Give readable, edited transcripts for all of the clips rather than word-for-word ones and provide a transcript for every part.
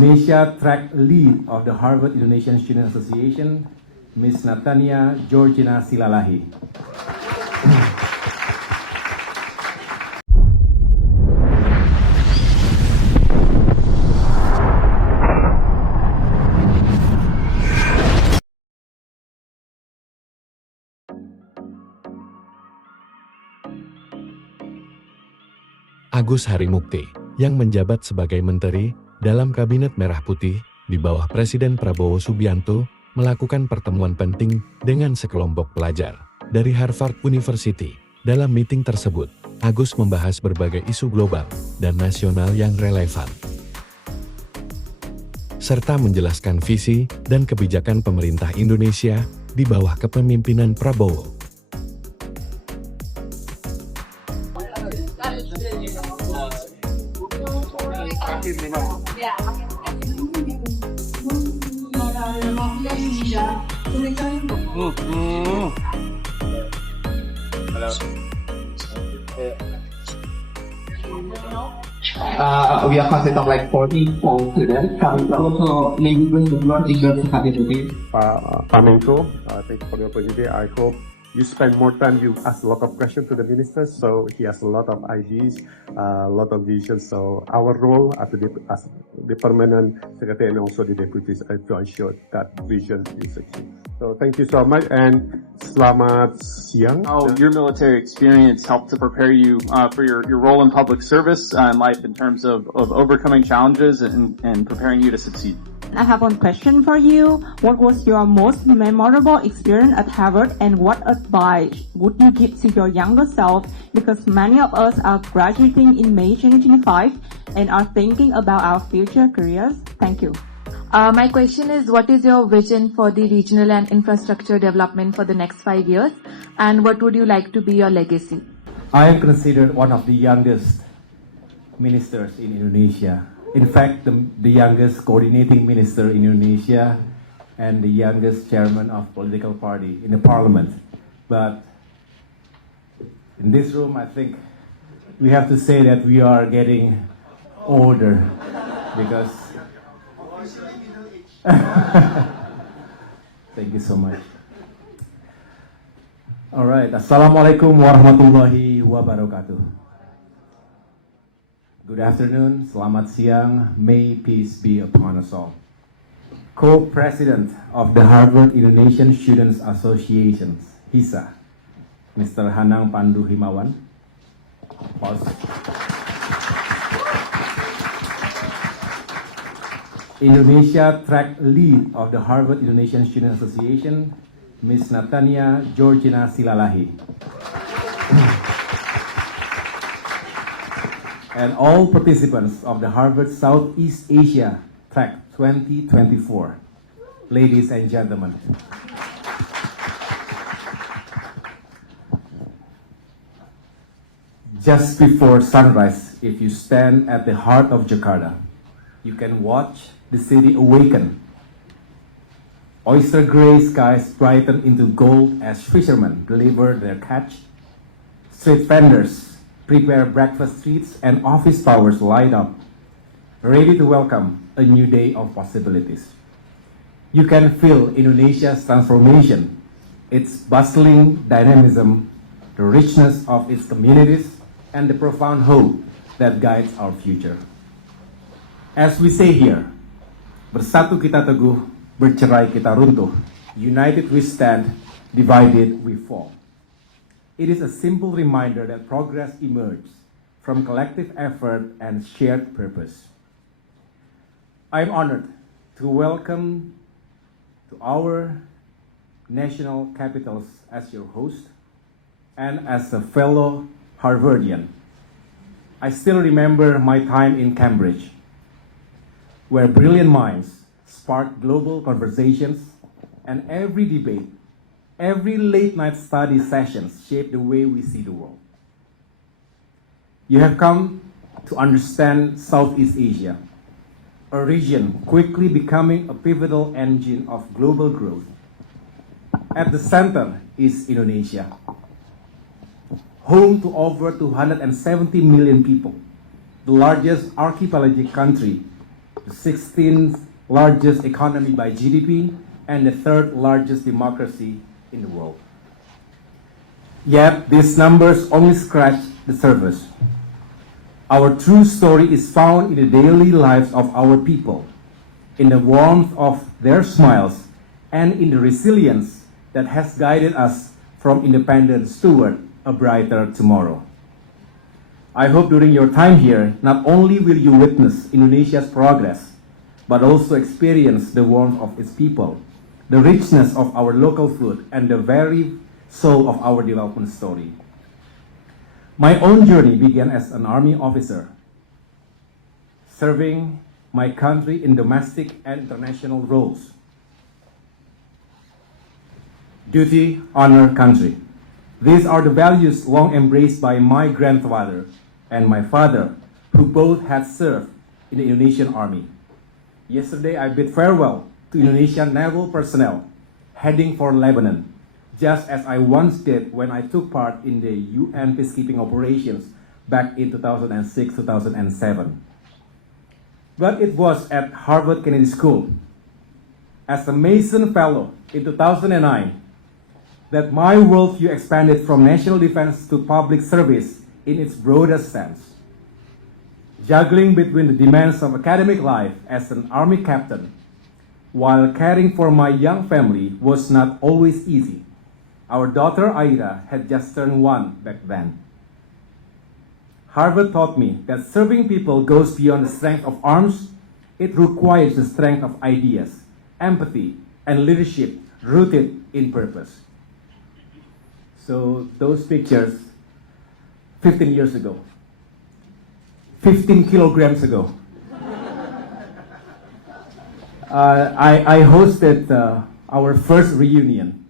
Indonesia track lead of the Harvard Indonesian Student Association, Ms. Natania Georgina Silalahi. Agus Harimukti, yang menjabat sebagai Menteri dalam Kabinet Merah Putih di bawah Presiden Prabowo Subianto, melakukan pertemuan penting dengan sekelompok pelajar dari Harvard University. Dalam meeting tersebut, Agus membahas berbagai isu global dan nasional yang relevan, serta menjelaskan visi dan kebijakan pemerintah Indonesia di bawah kepemimpinan Prabowo. We are consist of like 40 students coming from language university. Pak Menko, thank you for the opportunity. I hope you spend more time, you ask a lot of questions to the minister, so he has a lot of ideas, a lot of visions. So our role as the permanent secretary and also the deputies is to ensure that vision is achieved. So thank you so much and selamat siang. How your military experience helped to prepare you for your role in public service in life in terms of overcoming challenges and preparing you to succeed. I have one question for you. What was your most memorable experience at Harvard and what advice would you give to your younger self? Because many of us are graduating in May 2025 and are thinking about our future careers. Thank you. My question is, what is your vision for the regional and infrastructure development for the next 5 years? And what would you like to be your legacy? I am considered one of the youngest ministers in Indonesia. In fact, the youngest coordinating minister in Indonesia and the youngest chairman of political party in the parliament. But in this room, I think we have to say that we are getting older because thank you so much. All right. Assalamualaikum warahmatullahi wabarakatuh. Good afternoon, selamat siang, may peace be upon us all. Co-president of the Harvard Indonesian Students Association, HISA, Mr. Hanang Pandu Himawan. Pause. Indonesia track lead of the Harvard Indonesian Student Association, Ms. Natania Georgina Silalahi. And all participants of the Harvard Southeast Asia Track 2024. Ladies and gentlemen. Just before sunrise, if you stand at the heart of Jakarta, you can watch the city awaken. Oyster gray skies brighten into gold as fishermen deliver their catch. Street vendors prepare breakfast treats and office towers light up, ready to welcome a new day of possibilities. You can feel Indonesia's transformation, its bustling dynamism, the richness of its communities, and the profound hope that guides our future. As we say here, bersatu kita teguh, bercerai kita runtuh. United we stand, divided we fall. It is a simple reminder that progress emerges from collective effort and shared purpose. I am honored to welcome to our national capitals as your host and as a fellow Harvardian. I still remember my time in Cambridge, where brilliant minds sparked global conversations and every debate, every late-night study sessions shape the way we see the world. You have come to understand Southeast Asia, a region quickly becoming a pivotal engine of global growth. At the center is Indonesia, home to over 270 million people, the largest archipelagic country, the the 16th largest economy by GDP, and the third largest democracy in the world. Yet, these numbers only scratch the surface. Our true story is found in the daily lives of our people, in the warmth of their smiles, and in the resilience that has guided us from independence toward a brighter tomorrow. I hope during your time here, not only will you witness Indonesia's progress, but also experience the warmth of its people, the richness of our local food, and the very soul of our development story. My own journey began as an army officer, serving my country in domestic and international roles. Duty, honor, country. These are the values long embraced by my grandfather and my father, who both had served in the Indonesian Army. Yesterday, I bid farewell to Indonesian naval personnel heading for Lebanon, just as I once did when I took part in the UN peacekeeping operations back in 2006-2007. But it was at Harvard Kennedy School, as a Mason Fellow in 2009, that my worldview expanded from national defense to public service in its broadest sense. Juggling between the demands of academic life as an army captain while caring for my young family was not always easy. Our daughter Aira had just turned 1 back then. Harvard taught me that serving people goes beyond the strength of arms. It requires the strength of ideas, empathy, and leadership rooted in purpose. So those pictures, 15 years ago, 15 kilograms ago, I hosted our first reunion.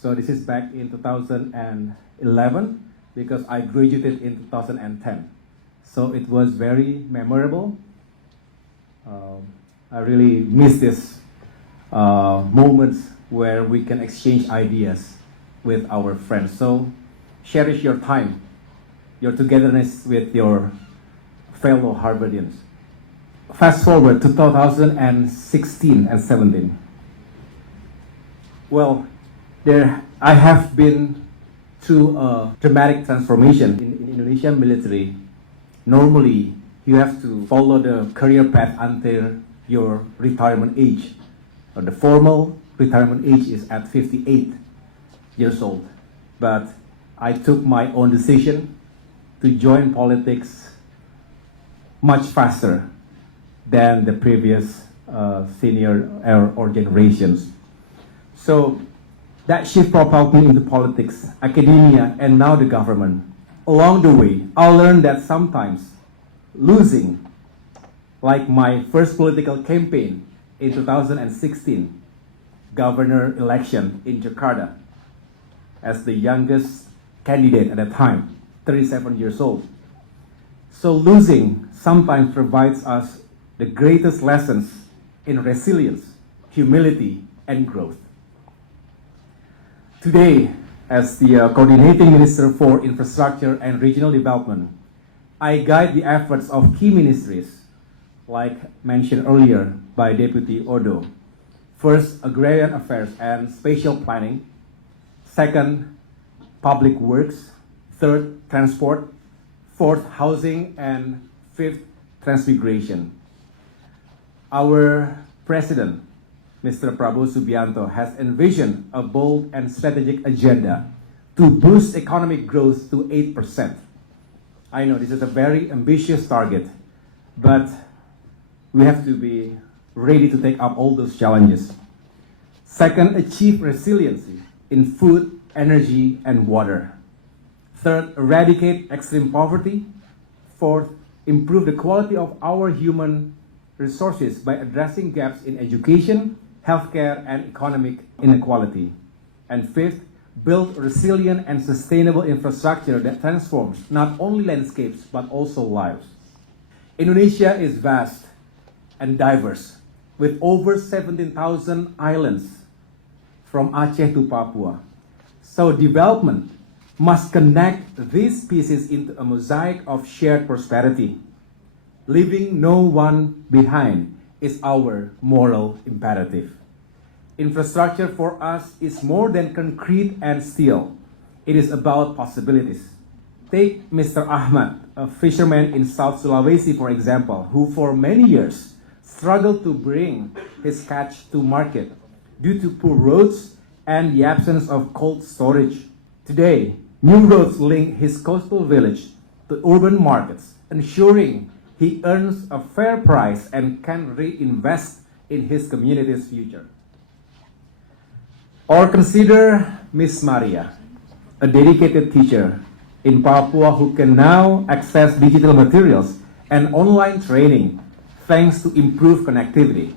So this is back in 2011, because I graduated in 2010. So it was very memorable. I really miss this moments where we can exchange ideas with our friends. So cherish your time, your togetherness with your fellow Harvardians. Fast forward to 2016 and 17. Well, I have been through a dramatic transformation in Indonesian military. Normally, you have to follow the career path until your retirement age. The formal retirement age is at 58 years old. But I took my own decision to join politics much faster than the previous senior or generations. So that shift propelled me into politics, academia, and now the government. Along the way, I learned that sometimes losing, like my first political campaign in 2016, governor election in Jakarta, as the youngest candidate at the time, 37 years old. So losing sometimes provides us the greatest lessons in resilience, humility, and growth. Today, as the Coordinating Minister for Infrastructure and Regional Development, I guide the efforts of key ministries, like mentioned earlier by Deputy Odo. First, Agrarian Affairs and Spatial Planning. Second, Public Works. Third, Transport. Fourth, Housing. And fifth, Transmigration. Our President, Mr. Prabowo Subianto, has envisioned a bold and strategic agenda to boost economic growth to 8%. I know this is a very ambitious target, but we have to be ready to take up all those challenges. Second, achieve resiliency in food, energy, and water. Third, eradicate extreme poverty. Fourth, improve the quality of our human resources by addressing gaps in education, healthcare, and economic inequality. And fifth, build resilient and sustainable infrastructure that transforms not only landscapes but also lives. Indonesia is vast and diverse, with over 17,000 islands from Aceh to Papua. So development must connect these pieces into a mosaic of shared prosperity, leaving no one behind is our moral imperative. Infrastructure for us is more than concrete and steel. It is about possibilities. Take Mr. Ahmad, a fisherman in South Sulawesi, for example, who for many years struggled to bring his catch to market due to poor roads and the absence of cold storage. Today, new roads link his coastal village to urban markets, ensuring he earns a fair price and can reinvest in his community's future. Or consider Miss Maria, a dedicated teacher in Papua who can now access digital materials and online training thanks to improved connectivity.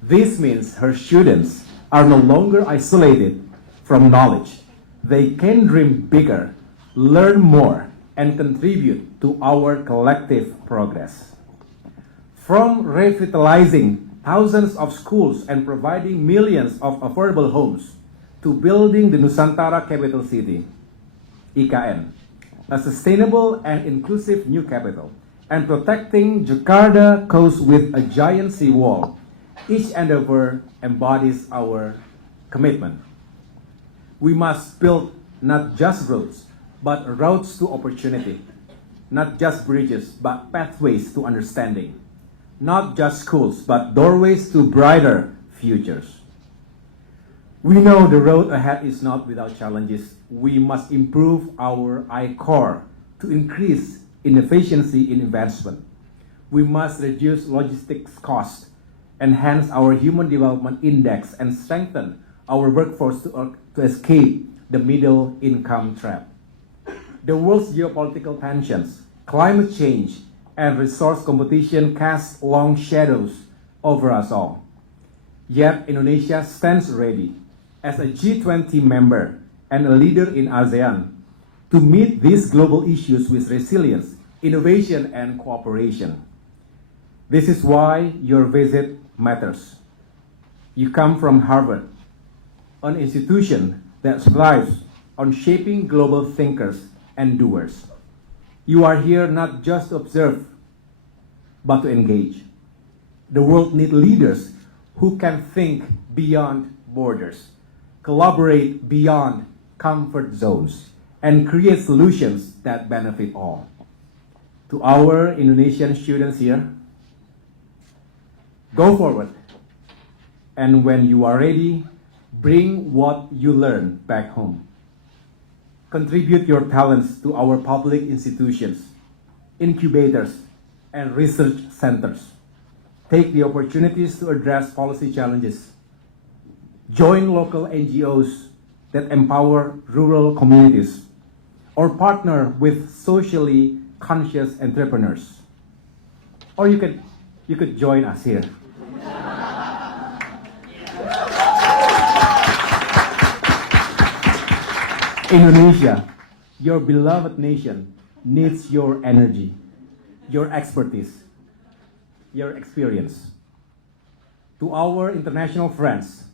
This means her students are no longer isolated from knowledge. They can dream bigger, learn more, and contribute to our collective progress. From revitalizing thousands of schools and providing millions of affordable homes to building the Nusantara Capital City, IKN, a sustainable and inclusive new capital, and protecting Jakarta coast with a giant seawall, each endeavor embodies our commitment. We must build not just roads, but roads to opportunity, not just bridges, but pathways to understanding, not just schools, but doorways to brighter futures. We know the road ahead is not without challenges. We must improve our I-core to increase inefficiency in investment. We must reduce logistics costs, enhance our human development index, and strengthen our workforce to escape the middle income trap. The world's geopolitical tensions, climate change, and resource competition cast long shadows over us all. Yet Indonesia stands ready as a G20 member and a leader in ASEAN to meet these global issues with resilience, innovation, and cooperation. This is why your visit matters. You come from Harvard, an institution that thrives on shaping global thinkers and doers. You are here not just to observe, but to engage. The world needs leaders who can think beyond borders, collaborate beyond comfort zones, and create solutions that benefit all. To our Indonesian students here, go forward. And when you are ready, bring what you learn back home. Contribute your talents to our public institutions, incubators, and research centers. Take the opportunities to address policy challenges. Join local NGOs that empower rural communities, or partner with socially conscious entrepreneurs. Or you could join us here. Indonesia, your beloved nation, needs your energy, your expertise, your experience. To our international friends,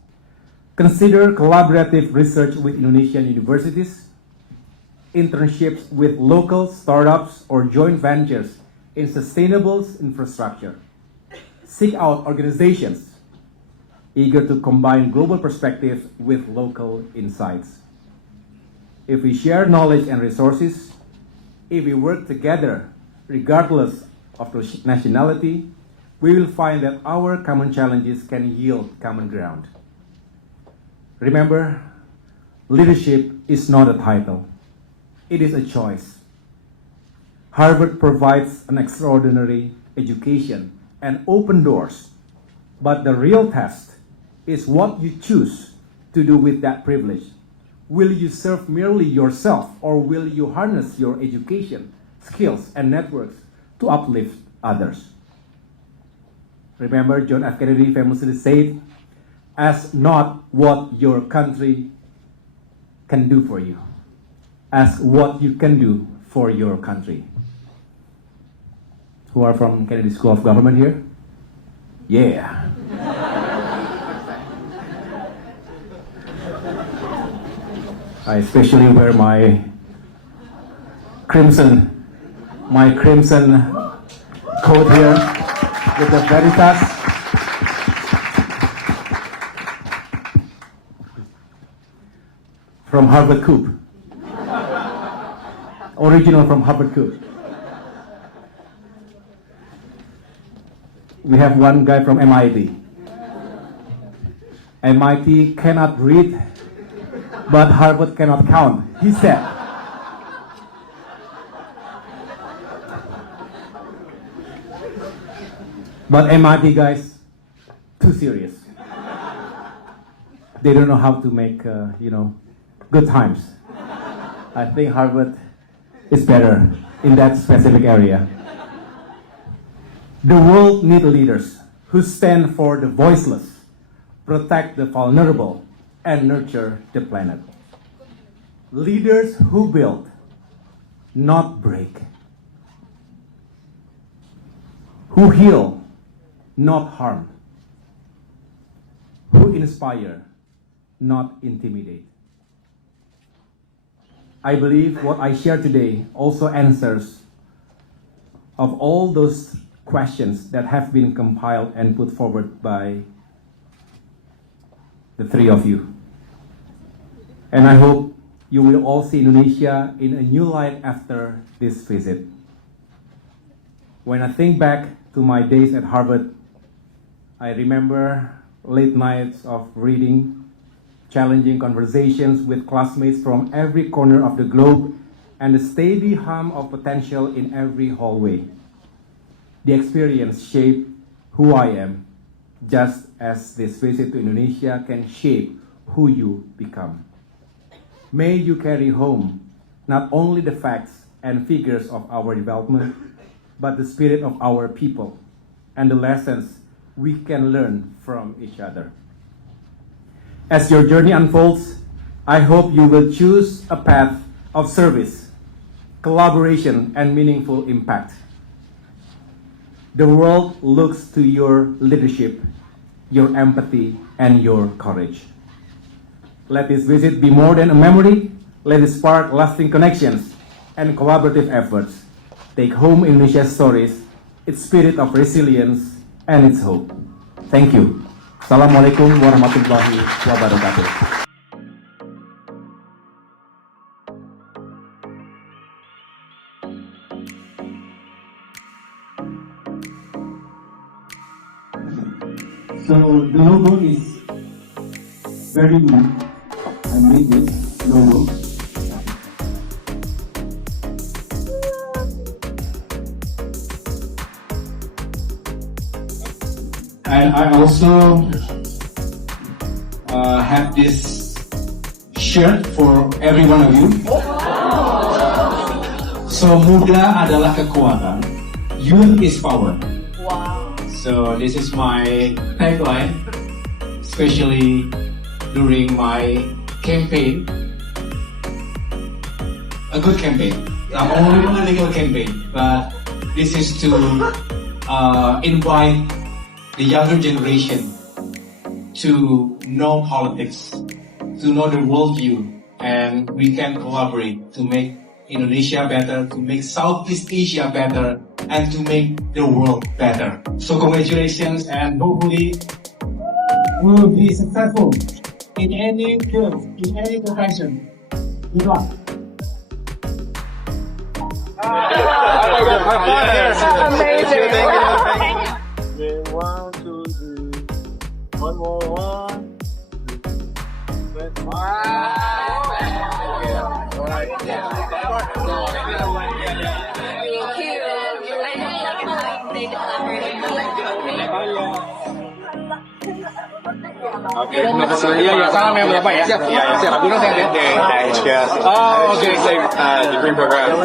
consider collaborative research with Indonesian universities, internships with local startups, or joint ventures in sustainable infrastructure. Seek out organizations eager to combine global perspectives with local insights. If we share knowledge and resources, if we work together regardless of nationality, we will find that our common challenges can yield common ground. Remember, leadership is not a title. It is a choice. Harvard provides an extraordinary education and open doors, but the real test is what you choose to do with that privilege. Will you serve merely yourself, or will you harness your education, skills, and networks to uplift others? Remember, John F. Kennedy famously said, ask not what your country can do for you. Ask what you can do for your country. Who are from Kennedy School of Government here? Yeah. I especially wear my crimson coat here with the Veritas. from Harvard Coop. Original from Harvard Coop. We have one guy from MIT. MIT cannot read, but Harvard cannot count, he said. But MIT guys, too serious. They don't know how to make, good times. I think Harvard is better in that specific area. The world needs leaders who stand for the voiceless, protect the vulnerable, and nurture the planet. Leaders who build, not break. Who heal, not harm. Who inspire, not intimidate. I believe what I share today also answers of all those questions that have been compiled and put forward by the three of you. And I hope you will all see Indonesia in a new light after this visit. When I think back to my days at Harvard, I remember late nights of reading, challenging conversations with classmates from every corner of the globe, and the steady hum of potential in every hallway. The experience shaped who I am, just as this visit to Indonesia can shape who you become. May you carry home not only the facts and figures of our development, but the spirit of our people and the lessons we can learn from each other. As your journey unfolds, I hope you will choose a path of service, collaboration, and meaningful impact. The world looks to your leadership, your empathy, and your courage. Let this visit be more than a memory. Let it spark lasting connections and collaborative efforts. Take home Indonesia's stories, its spirit of resilience, and its hope. Thank you. Assalamualaikum warahmatullahi wabarakatuh. So the logo is very new. I made this logo. And I also have this shirt for every one of you. So muda adalah kekuatan, youth is power. Wow. So this is my tagline, especially during my campaign. A good campaign, not only a political campaign, but this is to invite the younger generation to know politics, to know the worldview, and we can collaborate to make Indonesia better, to make Southeast Asia better, and to make the world better. So congratulations, and hopefully we will be successful in any field, in any profession. Good luck. Amazing. One, two, three. One more. One. Oke, iya, salam yang berapa ya? Siap, siap. Dulu saya Oh, oke. The green program.